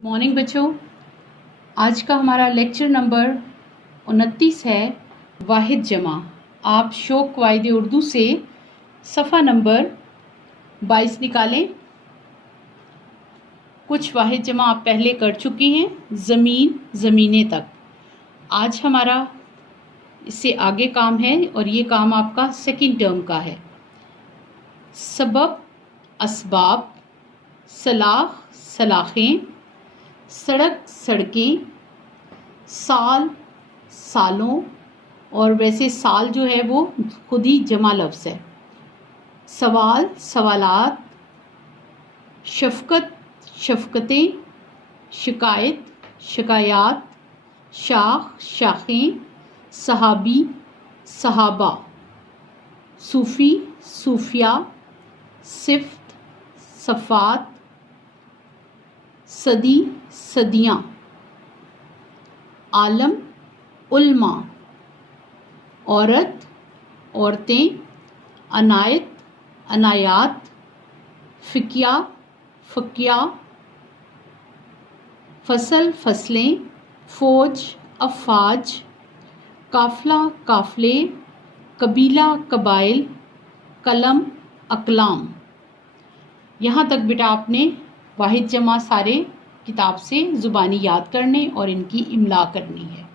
Morning बच्चों, आज का हमारा लेक्चर नंबर 29 है वाहिद जमा। आप शौक वाहिद उर्दू से सफ़ा नंबर 22 निकालें। कुछ वाहिद जमा आप पहले कर चुकी हैं, ज़मीन ज़मीने तक। आज हमारा इससे आगे काम है और ये काम आपका सेकंड टर्म का है। सबब असबाब, सलाख सलाखें, सड़क सड़कें, साल सालों, और वैसे साल जो है वो खुद ही जमा लफ्ज़ है। सवाल सवालात, शफ़क़त शफ़क़तें, शिकायत शिकायात, शाख शाखें, सहाबी सहाबा, सूफ़ी सूफिया, सिफ़्त सफ़ात, सदी सदियाँ, आलम उल्मा, औरत औरतें, अनायत अनायात, फ़िक्या फ़किया, फसल फसलें, फ़ौज अफ़वाज, काफ़िला काफ़िले, कबीला कबाइल, कलम अक़लाम। यहाँ तक बेटा आपने वाहिद जमा सारे किताब से ज़ुबानी याद करने और इनकी इमला करनी है।